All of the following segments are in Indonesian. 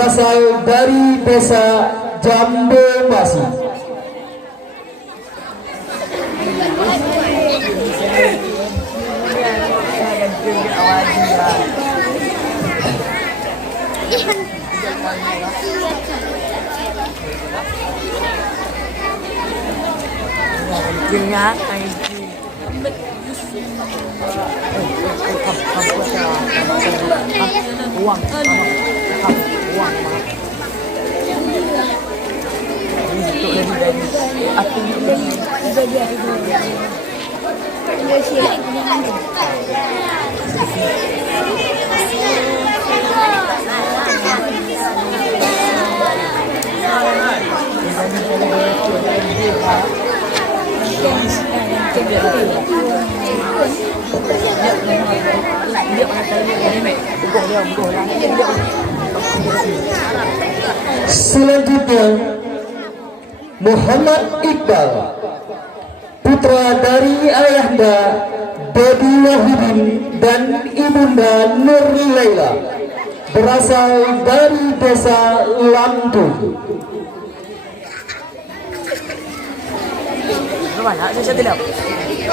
berasal dari desa Jambe Basi. Selanjutnya Muhammad Iqbal, putra dari ayahanda Dedi Wahidin dan ibunda Nur Laila, berasal dari desa Lampung. Banyak saya tidak.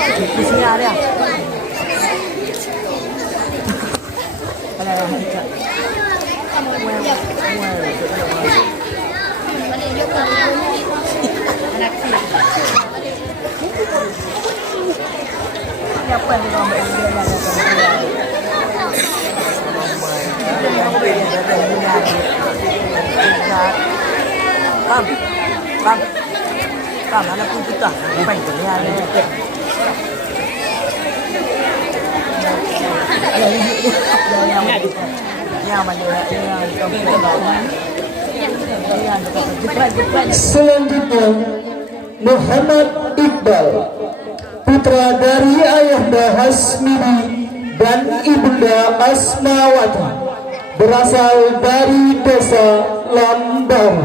Di sini ada. Siapa yang ngomong Kam, anak pun kita, bukan kalian. Selanjutnya Muhammad Iqbal, putra dari ayahanda Hasmidi dan ibunda Asmawati, berasal dari desa Lambau.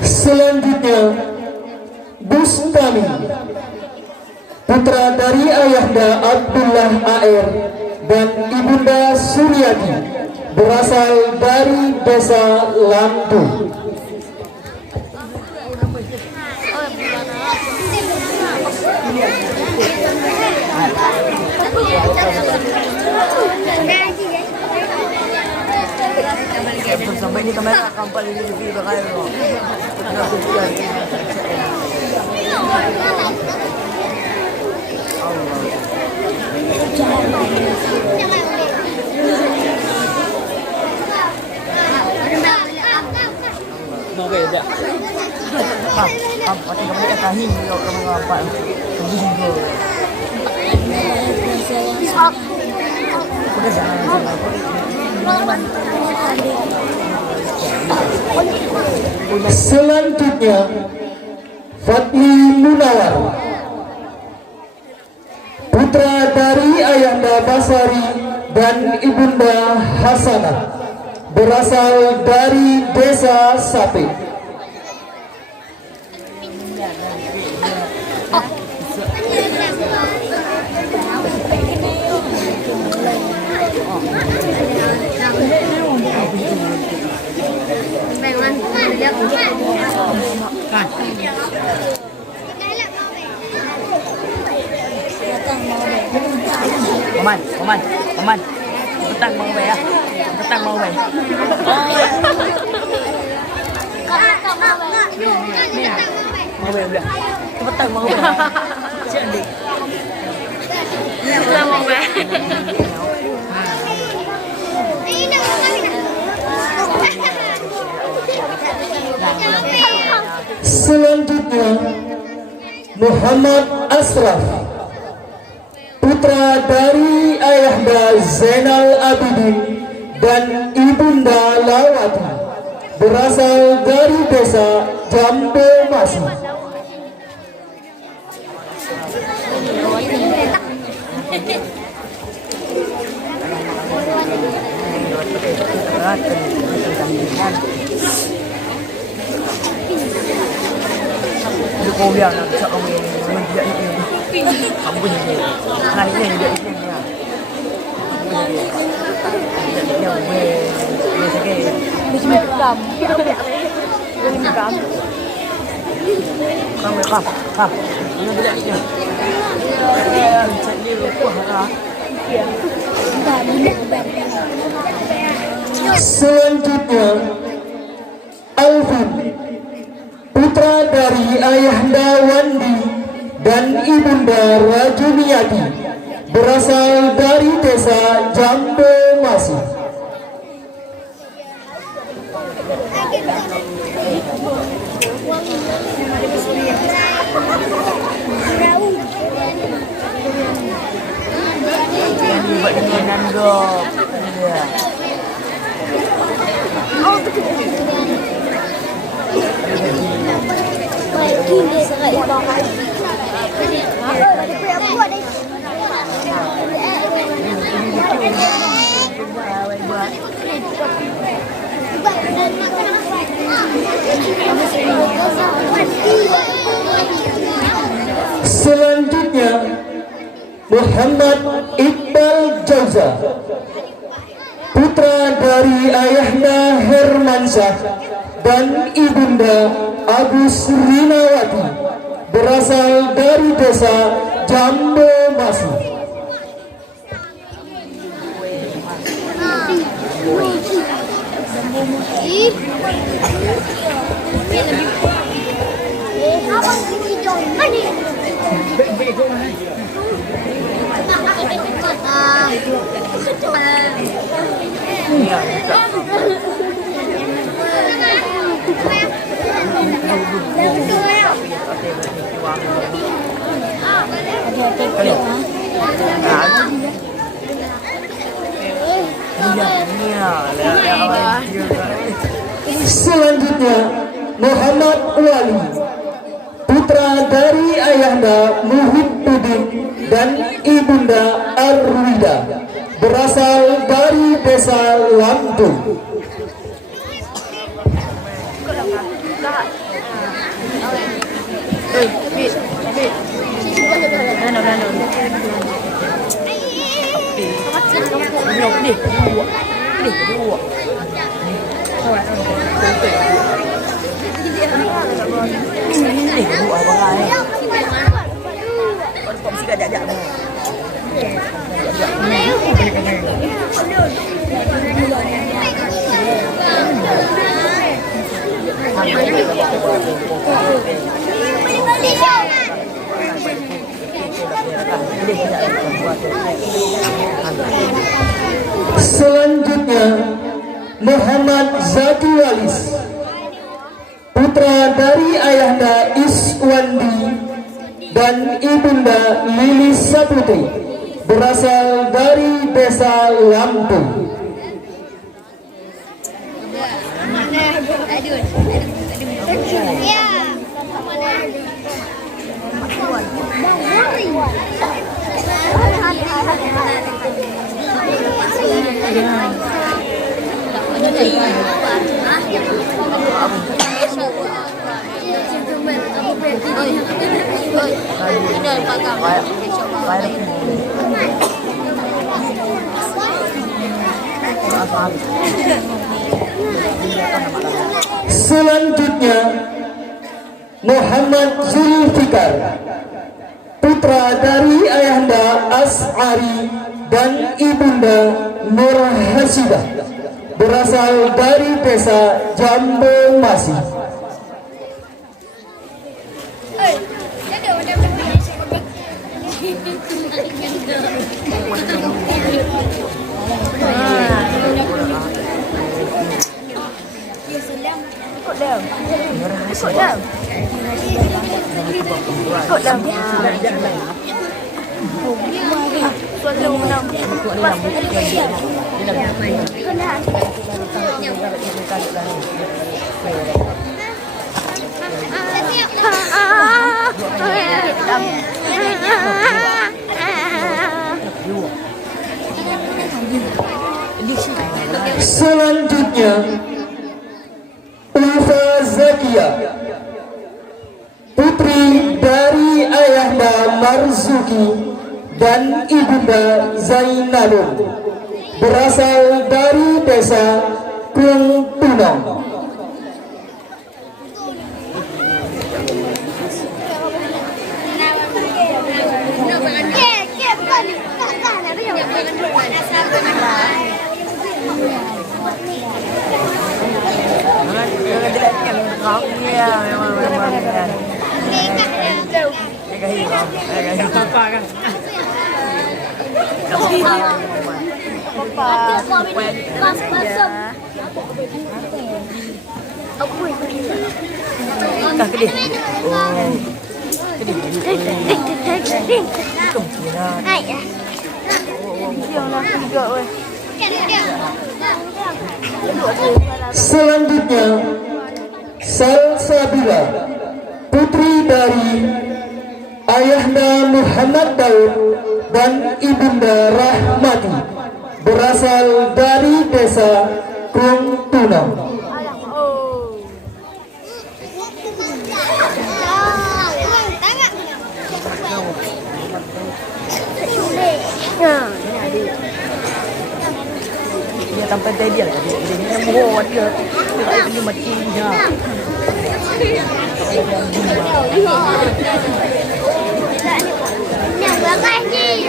Selanjutnya Bustami, putra dari ayahanda Abdullah Air dan ibunda Suryati, berasal dari desa Lampung. Sampai ini kamera kampal ini juga kayak lo. Mau beda. Pati kamu katahin yo kamu apa? Udah jangan. Selanjutnya Fatli Munawar, putra dari ayahanda Basari dan ibunda Hasanah, berasal dari desa Sape. Paman. Petang mau be ya. Petang mau be. Mau udah. Cepetan mau udah. Jadi. Sudah mau udah. Selanjutnya Muhammad Asraf, putra dari Ayahanda Zainal Abidin dan Ibunda Lawati, berasal dari desa Jambe Masih. Được cô liền là sợ ông ấy mình dậy đi không có gì này này dậy đi nha dậy đi nhau về về cái mình cầm không phải không nó dậy đi chạy đi của nó Selanjutnya Alvin, putra dari Ayahanda Wandi dan Ibunda Rajuniati, berasal dari desa Jambe Masih. buat dengan go Selanjutnya Muhammad Iqbal Jauza, putra dari Ayahanda Hermansyah dan Ibunda Agus Rinawati, berasal dari desa Jambe Masih. Selanjutnya Muhammad Wali, putra dari Ayahanda Muhibbuddin dan Ibunda Arwida, berasal dari desa Lampung. Selanjutnya Muhammad Zaki Walis, putra dari Ayahanda Iswandi dan Ibunda Lilis Saputri, berasal dari desa Lampung. Selanjutnya Muhammad Zulfikar, putra dari Ayahanda As'ari dan Ibunda Nur Hasidah, berasal dari desa Jambe Masih. Ikut dah. Ikut dah. Selalu menang. Pas dia Selanjutnya Ulfa Zakia, putri dari ayahanda Marzuki dan ibunda Zainalun, berasal dari desa Kung Tunong. Selanjutnya Salsabila, putri dari ayahanda Muhammad Daud dan ibunda Rahmati, berasal dari desa Kung Tunong. Dia tanpa dia lah. Dia mohon dia. Dia mati dia. Yang belakang ni.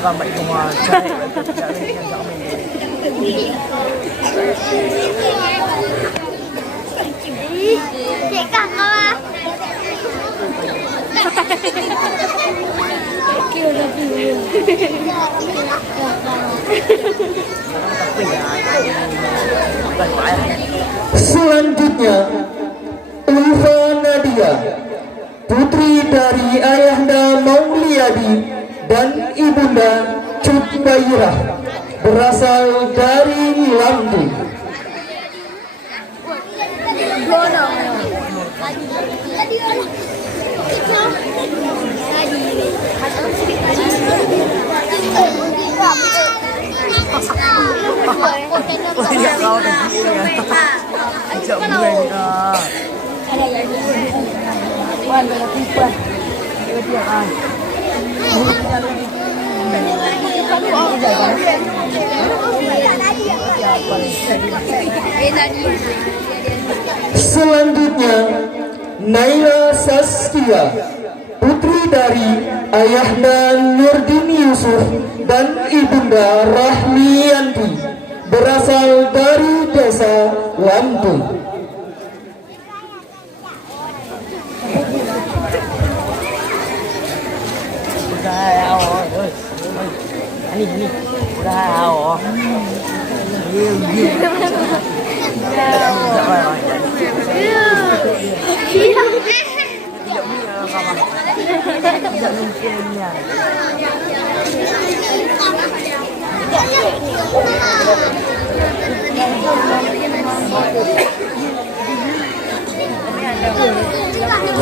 Ramai rumah cari yang tak Cik Kang kawan. Selanjutnya Ulfa Nadia, putri dari ayahanda Mauliadi dan ibunda Cutbairah, berasal dari Lambu. Banyak kau tadi ya. Ajak buang kau. Wan berapa? Dia kan. Selanjutnya Naila Saskia, putri dari ayahanda Nurdin Yusuf dan ibunda Rahmiyanti, berasal dari desa Lampung. Ini udah tidak mungkinnya.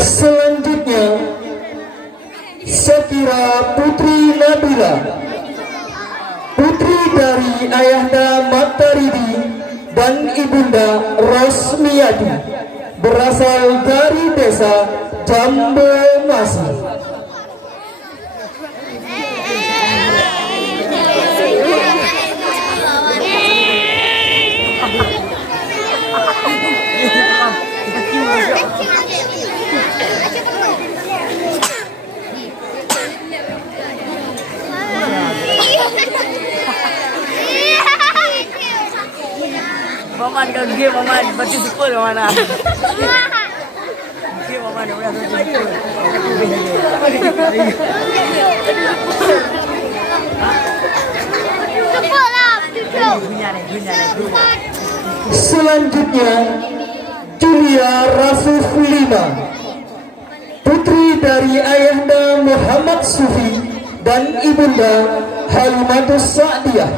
Selanjutnya Syakira putri Nabila, putri dari ayahanda Mataridi dan ibunda Rosmiati, berasal dari desa Jambe Masih. Maman kau game Maman participate Maman. Game Maman dah participate. Cepatlah, Selanjutnya Julia Rasulullah, putri dari ayahanda Muhammad Sufi dan ibunda Halimatus Sa'diyah,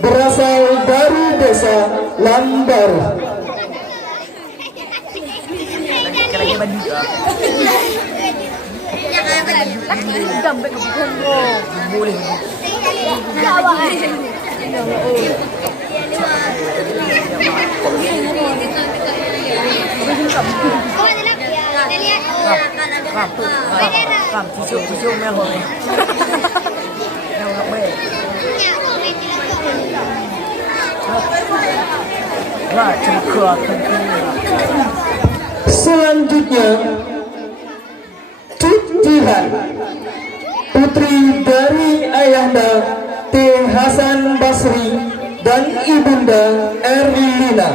berasal dari desa Lambaru. Selanjutnya Cut Jihan, putri dari ayahanda T. Hasan Basri dan ibunda Erlina,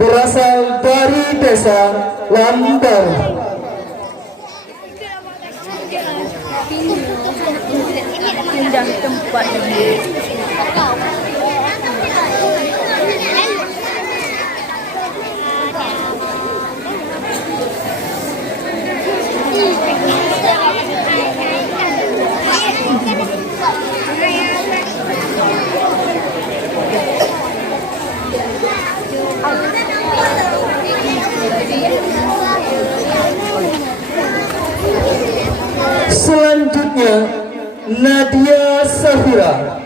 berasal dari desa Lambaru. Pindah tempat ini. Selanjutnya Nadia Safira,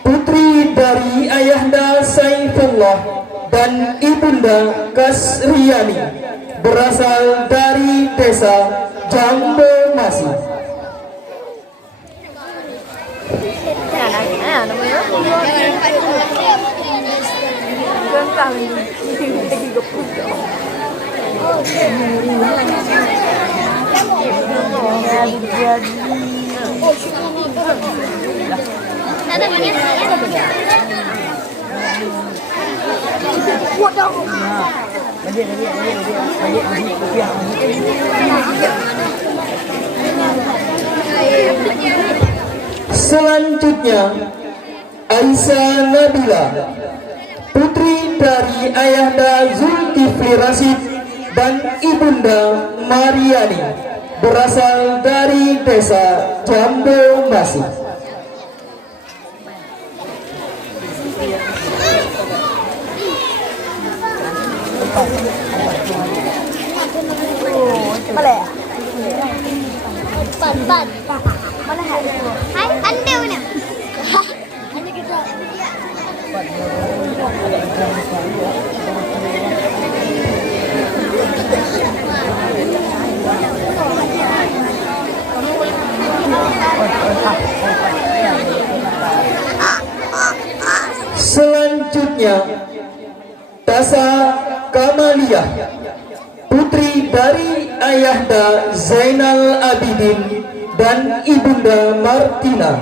putri dari ayahanda Saifullah dan ibunda Kasriani, berasal dari desa Jambo Masih. Selanjutnya Aisyah Nabila, putri dari ayahanda Zulkifli Rasid dan ibunda Mariani, berasal dari desa Jambo Masih. Selanjutnya Tasa Kamaliyah, putri dari ayahda Zainal Abidin dan ibunda Martina,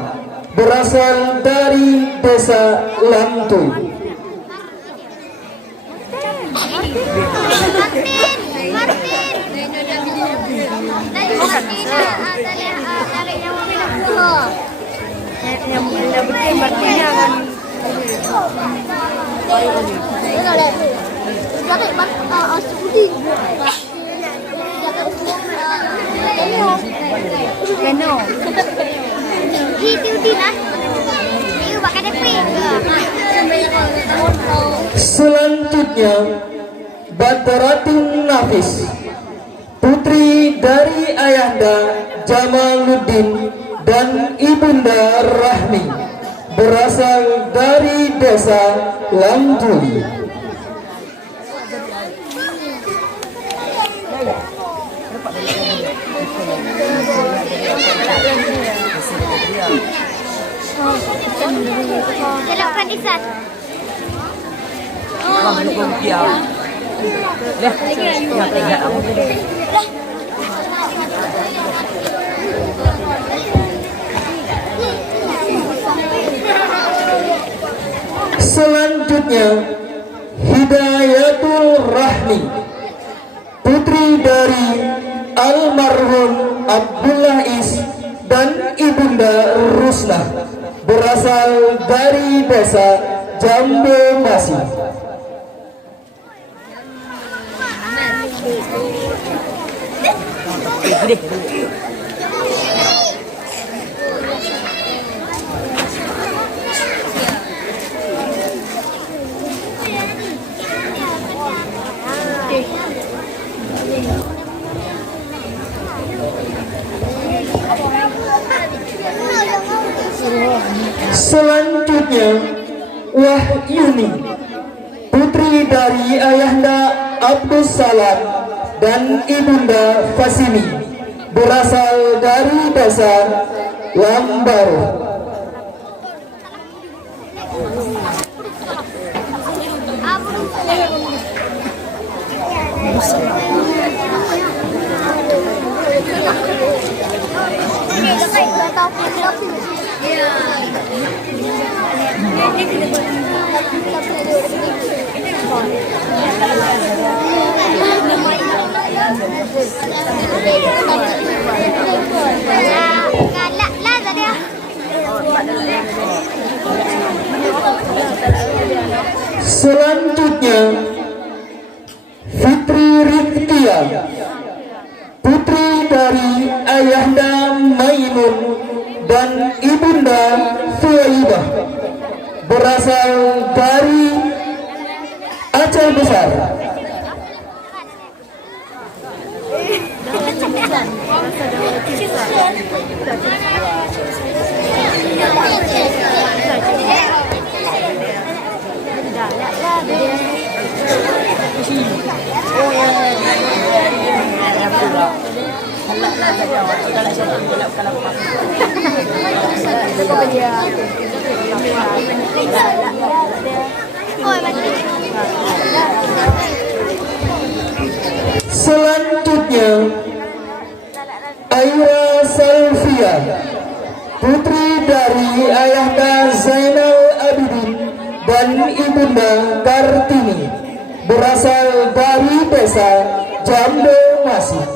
berasal dari desa Lantuy. Selanjutnya Badratun Nafis, putri dari ayahanda Jamaluddin dan ibunda Rahmi, berasal dari desa Lamjuli. Selanjutnya Hidayatul Rahmi, putri dari almarhum Abdullah Is dan ibunda Rusnah, berasal dari desa Jambe Masih. Selanjutnya Wahyuni, putri dari ayahanda Abdus Salam dan ibunda Fasimi, berasal dari desa Lambaru. Selanjutnya Fitri Rifkia, putri dari ayahanda Maimun dan ibunda Fuaibah, berasal dari Aceh Besar. Selanjutnya Aira Salvia, putri dari ayahanda Zainal Abidin dan ibunda Kartini, berasal dari desa Jambe Masih.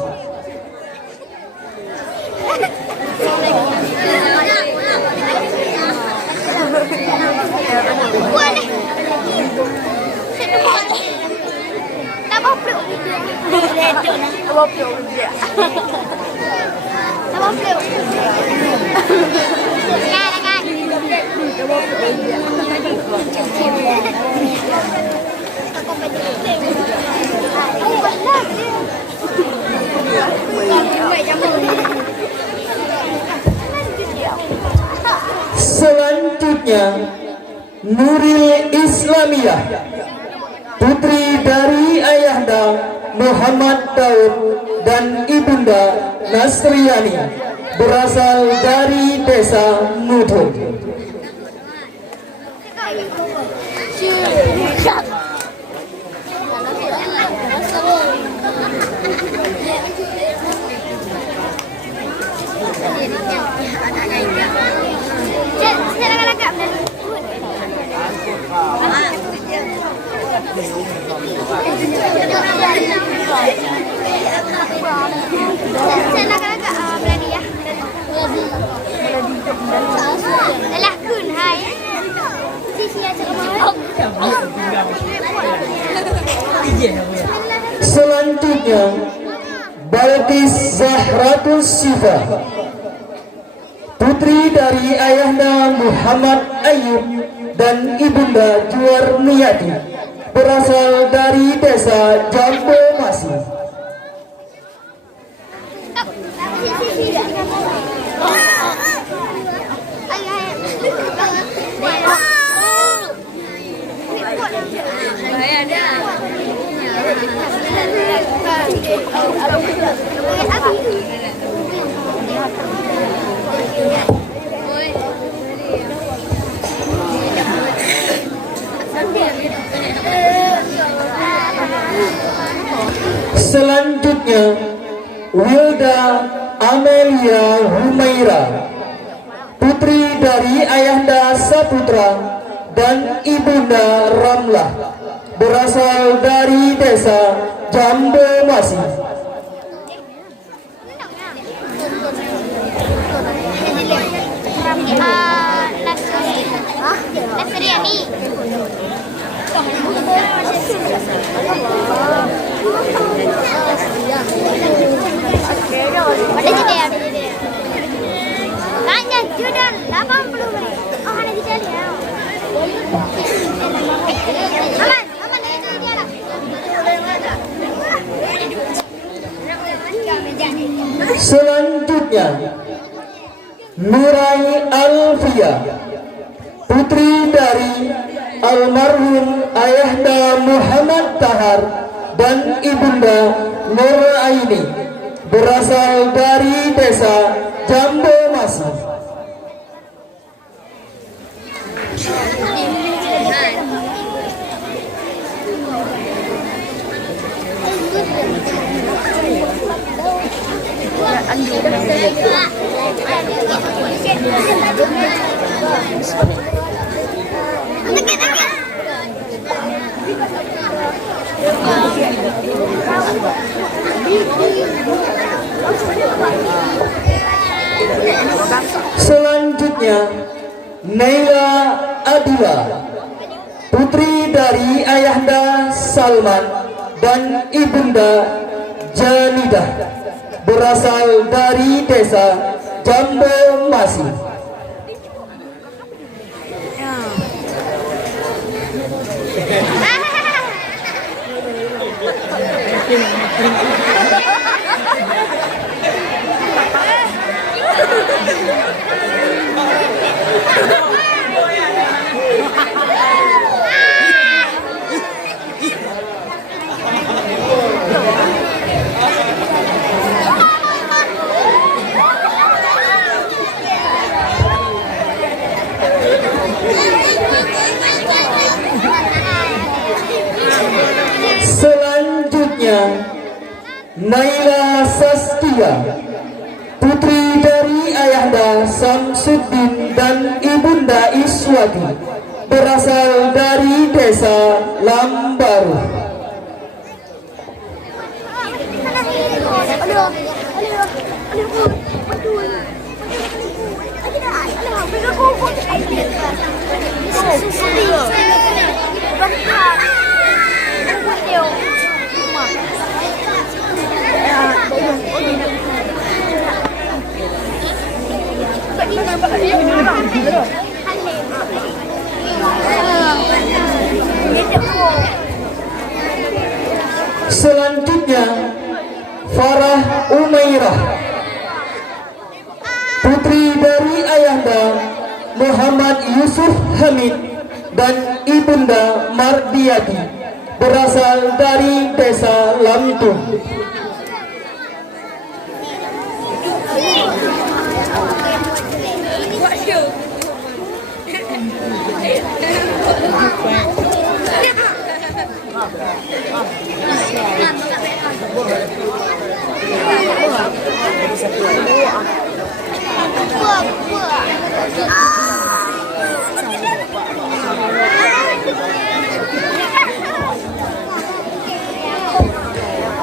Selanjutnya Nuril Islamiyah, putri dari ayahanda Muhammad Daud dan ibunda Nasriani, berasal dari desa Mudhun. Selanjutnya Balqis Zahratus Syifa, putri dari ayahanda Muhammad Ayub dan ibunda Juwarniyati, berasal dari desa Jambe Masih. Selanjutnya Wilda Amelia Humaira, putri dari ayahanda Saputra dan ibunda Ramlah, berasal dari desa Jambe Masih. Nasriani. Selanjutnya Nurai Alfia, putri dari almarhum Ayahanda Muhammad Tahar dan Ibunda Nur Aini, berasal dari desa Jambo Masih. Selanjutnya Naila Adila, putri dari Ayahanda Salman dan Ibunda Janidah, berasal dari desa Jambo Masih. Selanjutnya Naila Saskia, putri dari Ayahanda Samsuddin dan Ibunda Iswati, berasal dari desa Lambaru. Selanjutnya Farah Umairah, putri dari Ayahanda Muhammad Yusuf Hamid dan Ibunda Mardiati, berasal dari desa Lamtung.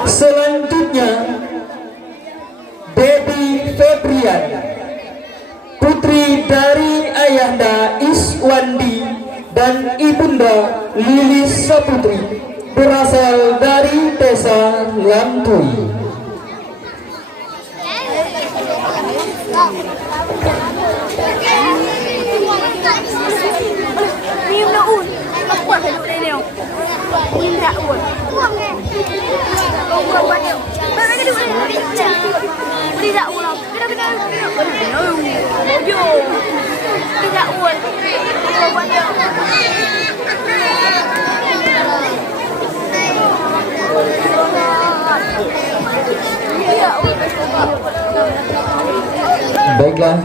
Selanjutnya Debbie Febrian, putri dari Ayahanda Iswandi dan Ibunda Lilis Saputri, berasal dari desa Lantui. Baiklah,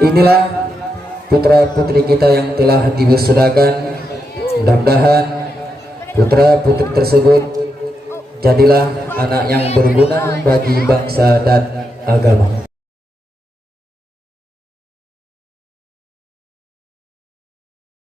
inilah putra-putri kita yang telah diwisudakan. Mudah-mudahan putra-putri tersebut jadilah anak yang berguna bagi bangsa dan agama.